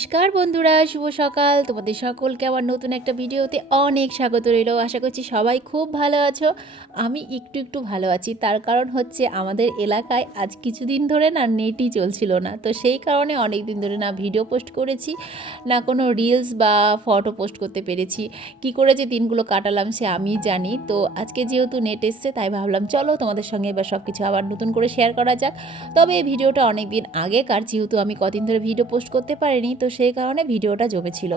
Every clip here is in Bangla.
নমস্কার বন্ধুরা, শুভ সকাল। তোমাদের সকলকে আমার নতুন একটা ভিডিওতে অনেক স্বাগত রইল। আশা করছি সবাই খুব ভালো আছো। আমি একটু একটু ভালো আছি। তার কারণ হচ্ছে আমাদের এলাকায় আজ কিছুদিন ধরে না নেটই চলছিল না। তো সেই কারণে অনেক দিন ধরে না ভিডিও পোস্ট করেছি, না কোনো রিলস বা ফটো পোস্ট করতে পেরেছি। কি করে যে দিনগুলো কাটালাম সে আমি জানি। তো আজকে যেহেতু নেট এসছে, তাই ভাবলাম চলো তোমাদের সঙ্গে এবার সব কিছু আবার নতুন করে শেয়ার করা যাক। তবে এই ভিডিওটা অনেক দিন আগেকার যেহেতু আমি কদিন ধরে ভিডিও পোস্ট করতে পারিনি, তো সেই কারণে ভিডিওটা জমেছিল।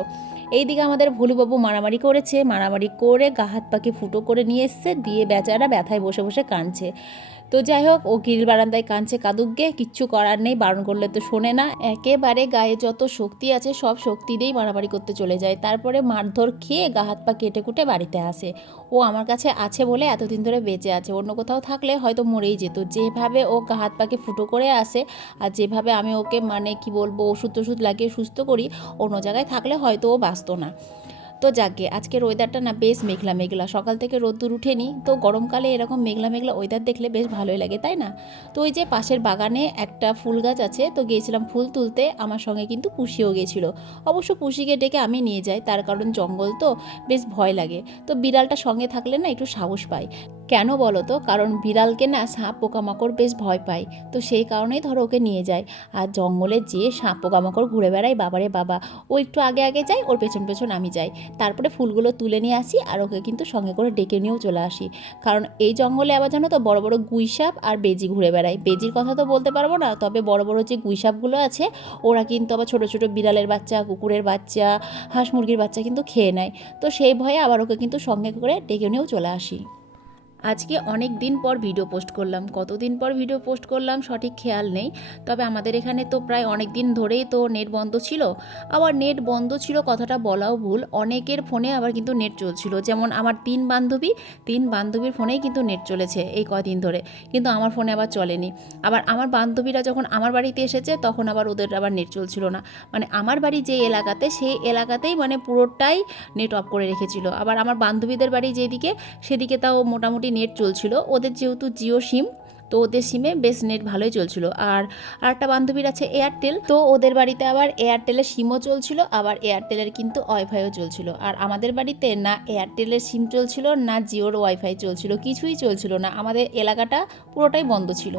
এইদিকে আমাদের ভুলুবাবু মারামারি করেছে, মারামারি করে গা হাত পাখি ফুটো করে নিয়ে এসছে, দিয়ে বেচারা ব্যথায় বসে বসে কাঁদছে। তো যাই হোক ও গ্রিল বারান্দায় কাঁদছে কাদুকগে, কিচ্ছু করার নেই, বারণ করলে তো শোনে না। একেবারে গায়ে যত শক্তি আছে, সব শক্তি দিয়েই মারামারি করতে চলে যায়। তারপরে মারধর খেয়ে গা হাত পা কেটে কুটে বাড়িতে আসে। ও আমার কাছে আছে বলে এতদিন ধরে বেঁচে আছে। অন্য কোথাও থাকলে হয়তো মরেই যেত। যেভাবে ও গা হাত পাকে ফুটো করে আসে আর যেভাবে আমি ওকে মানে কি বলব ওষুধ টষুধ লাগিয়ে সুস্থ করি, অন্য জায়গায় থাকলে হয়তো ও বাঁচত না। তো যাকে। আজকের ওয়েদারটা না বেশ মেঘলা মেঘলা। সকাল থেকে রোদ্দুর উঠেনি, তো গরমকালে এরকম মেঘলা মেঘলা ওয়েদার দেখলে বেশ ভালোই লাগে, তাই না? তো ওই যে পাশের বাগানে একটা ফুল গাছ আছে, তো গিয়েছিলাম ফুল তুলতে, আমার সঙ্গে কিন্তু পুষিও গেছিল অবশ্য পুষিকে ডেকে আমি নিয়ে যাই, তার কারণ জঙ্গল তো বেশ ভয় লাগে। তো বিড়ালটা সঙ্গে থাকলে না একটু সাহস পাই কেন বলো তো? কারণ বিড়ালকে না সাপ পোকামাকড় বেশ ভয় পায়। তো সেই কারণেই ধরো ওকে নিয়ে যায়। আর জঙ্গলে যে সাপ পোকামাকড় ঘুরে বেড়ায়, বাবারে বাবা। ও একটু আগে আগে যায়, ওর পেছন পেছন আমি যাই। তারপরে ফুলগুলো তুলে নিয়ে আসি আর ওকে কিন্তু সঙ্গে করে ডেকে নিয়েও চলে আসি। কারণ এই জঙ্গলে আবার জানো তো, বড় বড় গুই সাপ আর বেজি ঘুরে বেড়ায়। বেজির কথা তো বলতে পারব না, তবে বড় বড় যে গুই সাপগুলো আছে, ওরা কিন্তু আবার ছোটো ছোটো বিড়ালের বাচ্চা, কুকুরের বাচ্চা, হাঁস মুরগির বাচ্চা কিন্তু খেয়ে নেয়। তো সেই ভয়ে আবার ওকে কিন্তু সঙ্গে করে ডেকে নিয়েও চলে আসি। আজকে অনেক দিন পর ভিডিও পোস্ট করলাম। কতদিন পর ভিডিও পোস্ট করলাম সঠিক খেয়াল নেই। তবে আমাদের এখানে তো প্রায় অনেক দিন ধরেই তো নেট বন্ধ ছিল। আবার নেট বন্ধ ছিল কথাটা বলাও ভুল। অনেকের ফোনে আবার কিন্তু নেট চলছিল। যেমন আমার তিন বান্ধবী, তিন বান্ধবীর ফোনেই কিন্তু নেট চলেছে এই কদিন ধরে। কিন্তু আমার ফোনে আবার চলেনি। আবার আমার বান্ধবীরা যখন আমার বাড়িতে এসেছে, তখন আবার ওদের আবার নেট চলছিল না। মানে আমার বাড়ি যে এলাকাতে, সেই এলাকাতেই মানে পুরোটাই নেট অফ করে রেখেছিল। আবার আমার বান্ধবীদের বাড়ি যেদিকে, সেদিকে তাও মোটামুটি নেট চলছিল। ওদের যেহেতু জিও সিম, তো ওদের সিমে বেশ নেট ভালোই চলছিল। আর আরেকটা বান্ধবীর আছে এয়ারটেল তো ওদের বাড়িতে আবার এয়ারটেলের সিমও চলছিল, আবার এয়ারটেলের কিন্তু ওয়াইফাইও চলছিল। আর আমাদের বাড়িতে না এয়ারটেলের সিম চলছিল, না জিওর ওয়াইফাই চলছিল, কিছুই চলছিল না। আমাদের এলাকাটা পুরোটাই বন্ধ ছিল।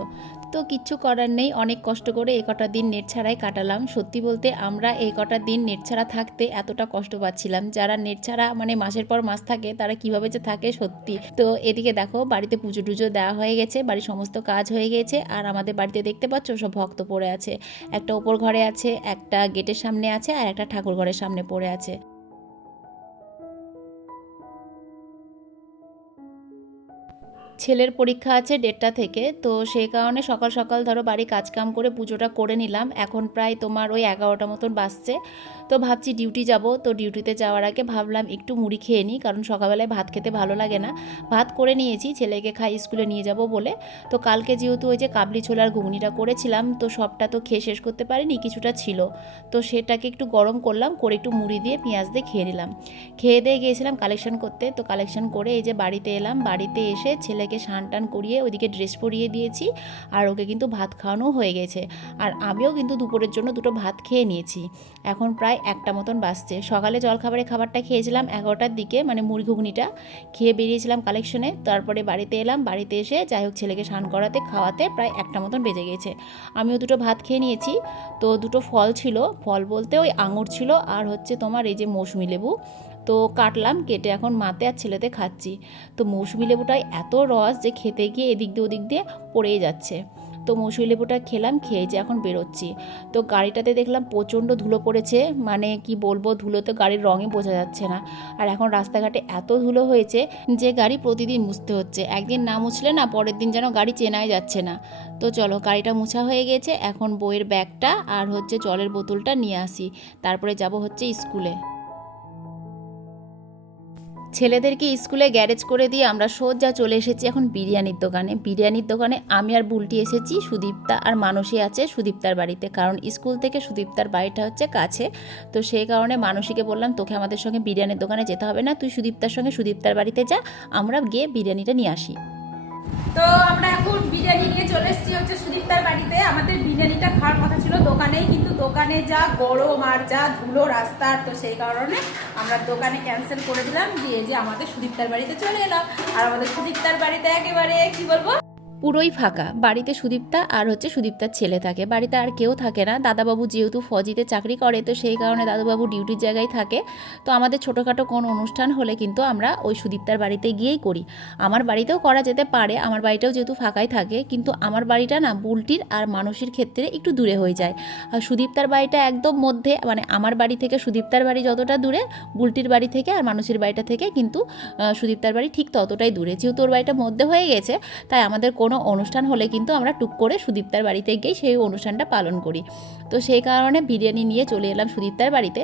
তো কিচ্ছু করার নেই, অনেক কষ্ট করে এই কটা দিন নেট ছাড়াই কাটালাম। সত্যি বলতে আমরা এই কটা দিন নেট ছাড়া থাকতে এতটা কষ্ট পাচ্ছিলাম। যারা নেট ছাড়া মানে মাসের পর মাস থাকে, তারা কীভাবে যে থাকে সত্যি। তো এদিকে দেখো, বাড়িতে পুজো টুজো দেওয়া হয়ে গেছে, বাড়ির সমস্ত কাজ হয়ে গেছে। আর আমাদের বাড়িতে দেখতে পাচ্ছ, সব ভক্ত পড়ে আছে। একটা ওপর ঘরে আছে, একটা গেটের সামনে আছে, আর একটা ঠাকুর ঘরের সামনে পড়ে আছে। ছেলের পরীক্ষা আছে দেড়টা থেকে, তো সেই কারণে সকাল সকাল ধরো বাড়ি কাজকাম করে পুজোটা করে নিলাম। এখন প্রায় তোমার ওই এগারোটা মতন বাজছে, তো ভাবছি ডিউটি যাব। তো ডিউটিতে যাওয়ার আগে ভাবলাম একটু মুড়ি খেয়ে নিই, কারণ সকালবেলায় ভাত খেতে ভালো লাগে না। ভাত করে নিয়েছি, ছেলেকে খাই, স্কুলে নিয়ে যাব বলে। তো কালকে যেহেতু ওই যে কাবলি ছোলার ঘুগনিটা করেছিলাম, তো সবটা তো খেয়ে শেষ করতে পারিনি, কিছুটা ছিল। তো সেটাকে একটু গরম করলাম, করে একটু মুড়ি দিয়ে পেঁয়াজ দিয়ে খেয়ে নিলাম। খেয়ে দিয়ে গিয়েছিলাম কালেকশন করতে, তো কালেকশন করে এই যে বাড়িতে এলাম। বাড়িতে এসে ছেলেকে স্নান টান করিয়ে ওইদিকে ড্রেস পরিয়ে দিয়েছি আর ওকে কিন্তু ভাত খাওয়ানো হয়ে গেছে। আর আমিও কিন্তু দুপুরের জন্য দুটো ভাত খেয়ে নিয়েছি। এখন প্রায় একটা মতন বাজছে। সকালে জলখাবারে খাবারটা খেয়েছিলাম এগারোটার দিকে মানে মুড়ি ঘুগনিটা। খেয়ে বেরিয়েছিলাম কালেকশনে তারপরে বাড়িতে এলাম। বাড়িতে এসে যাই হোক ছেলেকে স্নান করাতে, খাওয়াতে প্রায় একটা মতন বেজে গেছে। আমিও দুটো ভাত খেয়ে নিয়েছি। তো দুটো ফল ছিল। ফল বলতে ওই আঙুর ছিল আর হচ্ছে তোমার এই যে মৌসুমি লেবু। তো কাটলাম, কেটে এখন মাতে আর ছেলেতে খাচ্ছি। তো মৌসুমি লেবুটায় এত রস যে খেতে গিয়ে এদিক দিয়ে ওদিক দিয়ে পড়েই যাচ্ছে। তো মৌসুমি লেবুটা খেলাম, খেয়ে যে এখন বেরোচ্ছি। তো গাড়িটাতে দেখলাম প্রচণ্ড ধুলো পড়েছে মানে কি বলব ধুলো তো গাড়ির রঙই বোঝা যাচ্ছে না। আর এখন রাস্তাঘাটে এত ধুলো হয়েছে যে গাড়ি প্রতিদিন মুছতে হচ্ছে। একদিন না মুছলে না পরের দিন যেন গাড়ি চেনাই যাচ্ছে না। তো চলো, গাড়িটা মুছা হয়ে গেছে, এখন বইয়ের ব্যাগটা আর হচ্ছে জলের বোতলটা নিয়ে আসি। তারপরে যাব হচ্ছে স্কুলে। ছেলেদেরকে স্কুলে গ্যারেজ করে দিয়ে আমরা সোজা চলে এসেছি এখন বিরিয়ানির দোকানে। বিরিয়ানির দোকানে আমি আর বুলটি এসেছি, সুদীপ্তা আর মানসী আছে সুদীপ্তার বাড়িতে, কারণ স্কুল থেকে সুদীপ্তার বাড়িটা হচ্ছে কাছে। তো সেই কারণে মানসীকে বললাম, তোকে আমাদের সঙ্গে বিরিয়ানির দোকানে যেতে হবে না, তুই সুদীপ্তার সঙ্গে সুদীপ্তার বাড়িতে যা, আমরা গিয়ে বিরিয়ানিটা নিয়ে আসি। তো আমরা এখন বিরিয়ানি নিয়ে চলে এসেছি হচ্ছে সুদীপ্তার বাড়িতে। আমাদের বিরিয়ানিটা খাওয়ার কথা ছিল দোকানেই, কিন্তু দোকানে যা গরম আর যা ধুলো রাস্তার তো সেই কারণে আমরা দোকানে ক্যান্সেল করে দিলাম। দিয়ে যে আমাদের সুদীপ্তার বাড়িতে চলে এলাম আর আমাদের সুদীপ্তার বাড়িতে একেবারে, কি বলব? পুরোই ফাঁকা। বাড়িতে সুদীপ্তা আর হচ্ছে সুদীপ্তার ছেলে থাকে। বাড়িতে আর কেউ থাকে না। দাদাবাবু যেহেতু ফজিতে চাকরি করে, তো সেই কারণে দাদাবাবু ডিউটির জায়গায় থাকে। তো আমাদের ছোটোখাটো কোনো অনুষ্ঠান হলে কিন্তু আমরা ওই সুদীপ্তার বাড়িতে গিয়েই করি। আমার বাড়িতেও করা যেতে পারে, আমার বাড়িটাও যেহেতু ফাঁকাই থাকে, কিন্তু আমার বাড়িটা না বুলটির আর মানুষের ক্ষেত্রে একটু দূরে হয়ে যায়। আর সুদীপ্তার বাড়িটা একদম মধ্যে মানে আমার বাড়ি থেকে সুদীপ্তার বাড়ি যতটা দূরে, বুলটির বাড়ি থেকে আর মানুষের বাড়িটা থেকে কিন্তু সুদীপ্তার বাড়ি ঠিক ততটাই দূরে। যেহেতু ওর বাড়িটা মধ্যে হয়ে গেছে, তাই আমাদের কোনো অনুষ্ঠান হলে কিন্তু আমরা টুক করে সুদীপ্তার বাড়িতে গিয়ে সেই অনুষ্ঠানটা পালন করি। তো সেই কারণে বিরিয়ানি নিয়ে চলে এলাম সুদীপ্তার বাড়িতে।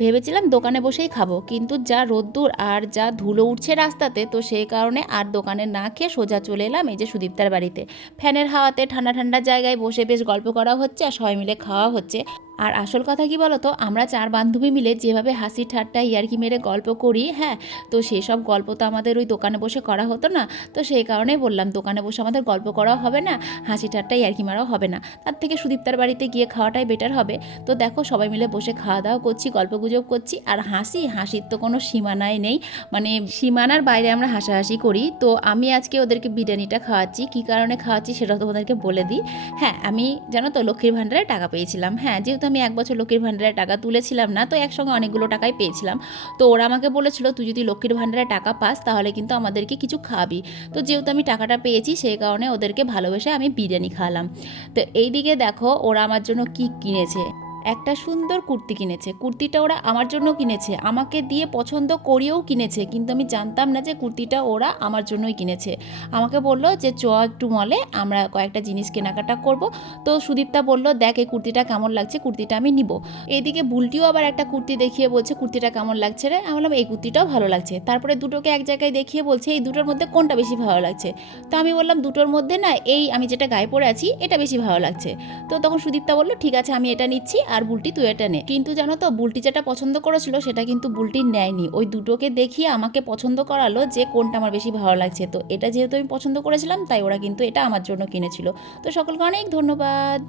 ভেবেছিলাম দোকানে বসেই খাব, কিন্তু যা রোদ্দুর আর যা ধুলো উঠছে রাস্তাতে, তো সেই কারণে আর দোকানে না খেয়ে সোজা চলে এলাম এই যে সুদীপ্তার বাড়িতে। ফ্যানের হাওয়াতে ঠান্ডা ঠান্ডা জায়গায় বসে বেশ গল্প করা হচ্ছে আর সবাই মিলে খাওয়া হচ্ছে। আর আসল কথা কি বলতো? আমরা চার বান্ধবী মিলে যেভাবে হাসি ঠাট্টা, ইয়ার্কি মেরে গল্প করি হ্যাঁ তো সেই সব গল্প তো আমাদের ওই দোকানে বসে করা হতো না। তো সেই কারণেই বললাম, দোকানে বসে আমাদের গল্প করাও হবে না হাসি ঠাট্টা, ইয়ার্কি মারাও হবে না। তার থেকে সুদীপ্তার বাড়িতে গিয়ে খাওয়াটাই বেটার হবে। তো দেখো, সবাই মিলে বসে খাওয়া দাওয়া করছি গল্প গুজব করছি, আর হাসি, হাসির তো কোনো সীমানাই নেই। মানে সীমানার বাইরে আমরা হাসাহাসি করি। তো আমি আজকে ওদেরকে বিরিয়ানিটা খাওয়াচ্ছি। কী কারণে খাওয়াচ্ছি সেটা তোমাদেরকে বলে দিই। হ্যাঁ আমি জানো তো লক্ষ্মীর ভাণ্ডারে টাকা পেয়েছিলাম। হ্যাঁ যেহেতু আমি এক বছর লক্ষ্মীর ভাণ্ডারে টাকা তুলেছিলাম না, তো একসঙ্গে অনেকগুলো টাকাই পেয়েছিলাম। তো ওরা আমাকে বলেছিল, তুই যদি লক্ষ্মীর ভাণ্ডারে টাকা পাস, তাহলে কিন্তু আমাদেরকে কিছু খাবি। তো যেহেতু আমি টাকাটা পেয়েছি, সেই কারণে ওদেরকে ভালোবেসে আমি বিরিয়ানি খাওয়ালাম। তো এইদিকে দেখো, ওরা আমার জন্য কি কিনেছে। একটা সুন্দর কুর্তি কিনেছে। কুর্তিটা ওরা আমার জন্য কিনেছে। আমাকে দিয়ে পছন্দ করিয়েও কিনেছে, কিন্তু আমি জানতাম না যে কুর্তিটা ওরা আমার জন্যই কিনেছে। আমাকে বলল যে চ একটু মলে, আমরা কয়েকটা জিনিস কেনাকাটা করব। তো সুদীপ্তা বলল, দেখ, এই কুর্তিটা কেমন লাগছে, কুর্তিটা আমি নিব। এদিকে বুলটিও আবার একটা কুর্তি দেখিয়ে বলছে, কুর্তিটা কেমন লাগছে রে? আমি বললাম, এই কুর্তিটাও ভালো লাগছে। তারপরে দুটোকে এক জায়গায় দেখিয়ে বলছে, এই দুটোর মধ্যে কোনটা বেশি ভালো লাগছে? তো আমি বললাম, দুটোর মধ্যে না, এই আমি যেটা গায়ে পরে আছি, এটা বেশি ভালো লাগছে। তো তখন সুদীপ্তা বলল, ঠিক আছে, আমি এটা নিচ্ছি আর বুলটি তুই এটা নে কিন্তু জানো তো বুলটি যেটা পছন্দ করেছিল সেটা কিন্তু বুলটি নেয়নি। ওই দুটোকে দেখিয়ে আমাকে পছন্দ করালো যে কোনটা আমার বেশি ভালো লাগছে। তো এটা যেহেতু আমি পছন্দ করেছিলাম তাই ওরা কিন্তু এটা আমার জন্য কিনেছিল। তো সকলকে অনেক ধন্যবাদ।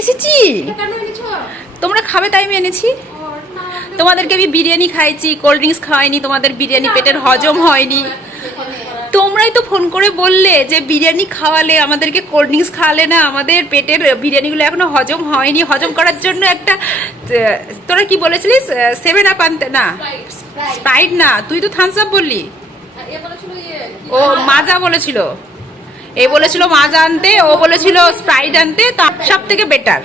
এসেছি? তোমরা খাবে তাই আমি এনেছি। তোমাদেরকে আমি বিরিয়ানি খাইছি কোল্ড ড্রিঙ্কস খাওয়াইনি তোমাদের বিরিয়ানি পেটের হজম হয়নি। তোমরাই তো ফোন করে বললে যে বিরিয়ানি খাওয়ালে, আমাদেরকে কোল্ড ড্রিঙ্কস খাওয়ালে না, আমাদের পেটের বিরিয়ানিগুলো এখনও হজম হয়নি। হজম করার জন্য একটা তোরা কি বলেছিলিস? সেভেন আপ আনতে, না? স্প্রাইট না? তুই তো থামস আপ বললি। ও মাজা বলেছিল। এ বলেছিল মাজা আনতে, ও বলেছিল স্প্রাইট আনতে তার সব থেকে বেটার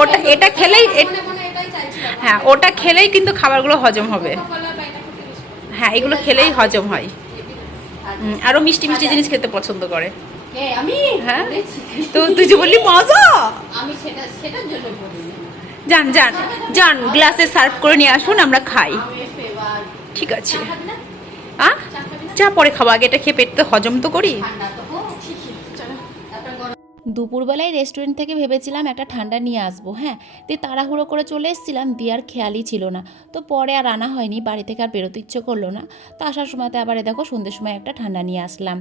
ওটা, এটা খেলেই হ্যাঁ ওটা খেলেই কিন্তু খাবারগুলো হজম হবে। হ্যাঁ এগুলো খেলেই হজম হয়। আরও মিষ্টি মিষ্টি জিনিস খেতে পছন্দ করে। আমি হ্যাঁ? তো তুই যে বললি মজা! আমি সেটা সেটার জন্য যান যান যান গ্লাসে সার্ভ করে নিয়ে আসুন আমরা খাই। ঠিক আছে। আ? চা পরে খাব আগে এটা খেয়ে পেট তো হজম তো করি ঠান্ডা তো হোক ঠিকই চলো তারপর গরম দুপুরবেলায় রেস্টুরেন্ট থেকে ভেবেছিলাম একটা ঠান্ডা নিয়ে আসব হ্যাঁ। দিয়ে তাড়াহুড়ো করে চলে এসেছিলাম, দিয়ে আর খেয়ালই ছিল না। তো পরে আর আনা হয়নি, বাড়ি থেকে আর বেরোতে ইচ্ছে করল না। তো আসার সময়তে আবার দেখো সন্ধ্যের সময় একটা ঠান্ডা নিয়ে আসলাম।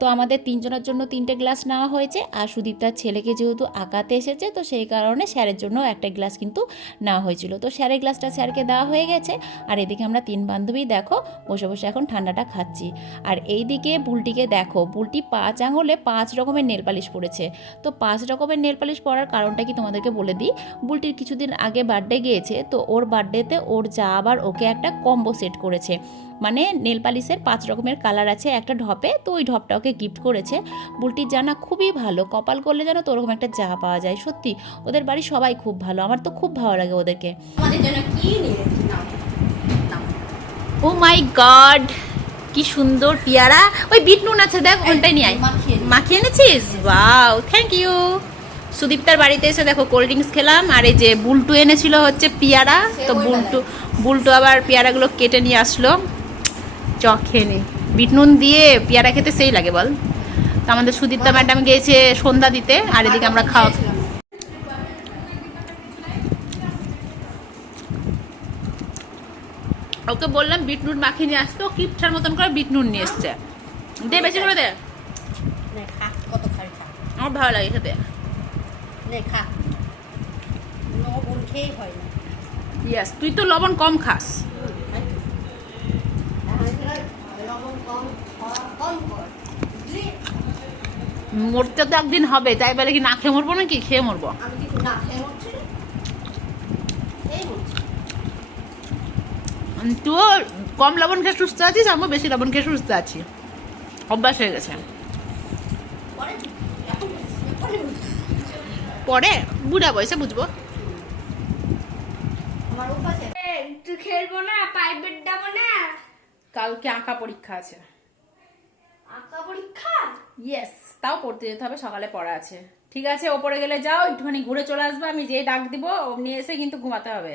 তো আমাদের তিনজনের জন্য তিনটে গ্লাস নেওয়া হয়েছে, আর সুদীপ তার ছেলেকে যেহেতু আঁকাতে এসেছে, তো সেই কারণে স্যারের জন্য একটা গ্লাস কিন্তু নেওয়া হয়েছিল। তো স্যারের গ্লাসটা স্যারকে দেওয়া হয়ে গেছে, আর এদিকে আমরা তিন বান্ধবী দেখো বসে বসে এখন ঠান্ডাটা খাচ্ছি। আর এইদিকে বুলটিকে দেখো, বুলটি পাঁচ আঙুলে পাঁচ রকমের নেল পালিশ পড়েছে তো পাঁচ রকমের নেল পালিশ পরার কারণটা কি তোমাদেরকে বলে দিই? বুলটির কিছুদিন আগে বার্থডে গিয়েছে তো ওর বার্থডেতে ওর যা আবার ওকে একটা কম্বো সেট করেছে। মানে নেল পালিশের পাঁচ রকমের কালার আছে একটা ঢপে তো ওই ঢপটা ওকে গিফট করেছে। বুলটির জানা খুবই ভালো কপাল করলে যেন তো ওরকম একটা যা পাওয়া যায় সত্যি। ওদের বাড়ি সবাই খুব ভালো আমার তো খুব ভালো লাগে ওদেরকে। ও মাই গড কি সুন্দর পেয়ারা। ওই বিট নুন আছে দেখ ওনটাই নিয়ে আয়। মাখিয়ে এনেছিস? ওয়াও থ্যাংক ইউ সুদীপ্তার বাড়িতে এসে দেখো কোল্ড ড্রিঙ্কস খেলাম আর এই যে বুলটু এনেছিল হচ্ছে পেয়ারা তো বুলটু বুলটু আবার পেয়ারাগুলো কেটে নিয়ে আসলো। চ খেয়ে নে। বিট নুন দিয়ে পেয়ারা খেতে সেই লাগে বল। তো আমাদের সুদীপ্তা ম্যাডাম গিয়েছে সন্ধ্যা দিতে আর এদিকে আমরা খাওয়া ওকে বললাম বিট নুন মাখিয়ে নিয়ে আসতো কিপটার মতন করে বিট নুন নিয়ে এসছে। দে বেশি করে দে। কত খাবি আমার ভালো লাগে খেতে। নে খা। খেয়েই হয় না। ইয়াস তুই তো লবণ কম খাস? মরতে তো একদিন হবে তাই বলে কি না খেয়ে মরবো নাকি? খেয়ে মরবো আমি কিছু না খেয়ে মরছি রে। খেয়ে মরছি উম, তুইও কম লবণ খেয়ে সুস্থ আছিস আমিও বেশি লবণ খেয়ে সুস্থ আছি। অভ্যাস হয়ে গেছে। পরে? বুড়া বয়সে বুঝব। তুই খেলব না পাইপের দাবো না? কালকে আঁকা পরীক্ষা আছে। আঁকা পরীক্ষা? ইয়েস তাও পড়তে যেতে হবে সকালে পড়া আছে। ঠিক আছে ওপরে গেলে যাও একটুখানি ঘুরে চলে আসবে আমি যেই ডাক দিব অমনি এসে কিন্তু ঘুমাতে হবে।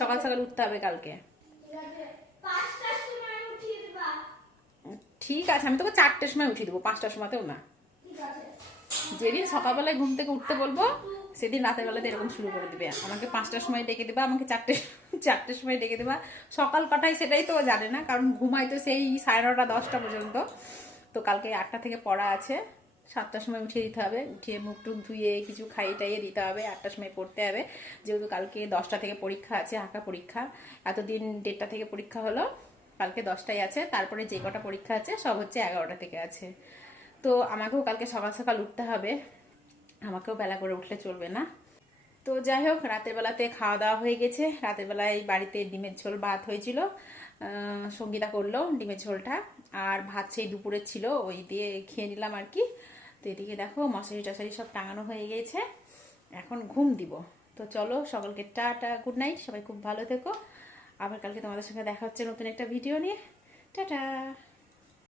সকাল সকাল উঠতে হবে কালকে পাঁচটার সময় উঠিয়ে দিবা ঠিক আছে, আমি তোকে চারটের সময় উঠিয়ে দেবো, পাঁচটার সময়তেও না। যেদিন সকালবেলায় ঘুম থেকে উঠতে বলব, সেদিন রাতের বেলাতে এরকম শুরু করে দিবে। আমাকে পাঁচটার সময় ডেকে দেবা, আমাকে চারটে চারটের সময় ডেকে দেবা। সকাল কটায় সেটাই তো জানে না, কারণ ঘুমাই তো সেই সাড়ে নটা, দশটা পর্যন্ত। তো কালকে আটটা থেকে পড়া আছে, সাতটার সময় উঠিয়ে দিতে হবে। উঠিয়ে মুখ টুক ধুয়ে কিছু খাইয়ে টাইয়ে দিতে হবে, আটটার সময় পড়তে হবে। যেহেতু কালকে দশটা থেকে পরীক্ষা আছে, আঁকা পরীক্ষা। এতদিন দেড়টা থেকে পরীক্ষা হলো। কালকে দশটায় আছে, তারপরে যে কটা পরীক্ষা আছে সব হচ্ছে এগারোটা থেকে আছে। তো আমাকেও কালকে সকাল সকাল উঠতে হবে, আমাকেও বেলা করে উঠলে চলবে না। তো যাই হোক, রাতের বেলাতে খাওয়া দাওয়া হয়ে গেছে, রাতের বেলায় বাড়িতে ডিমের ঝোল ভাত হয়েছিল সঙ্গীতা করল ডিমের ঝোলটা, আর ভাত সেই দুপুরে ছিল, ওই দিয়ে খেয়ে নিলাম আর কি। তো এদিকে দেখো মশারি টশারি সব টাঙানো হয়ে গেছে, এখন ঘুম দিব। তো চলো সকলকে টাটা, গুড নাইট, সবাই খুব ভালো থেকো। আবার কালকে তোমাদের সঙ্গে দেখা হচ্ছে নতুন একটা ভিডিও নিয়ে। টাটা!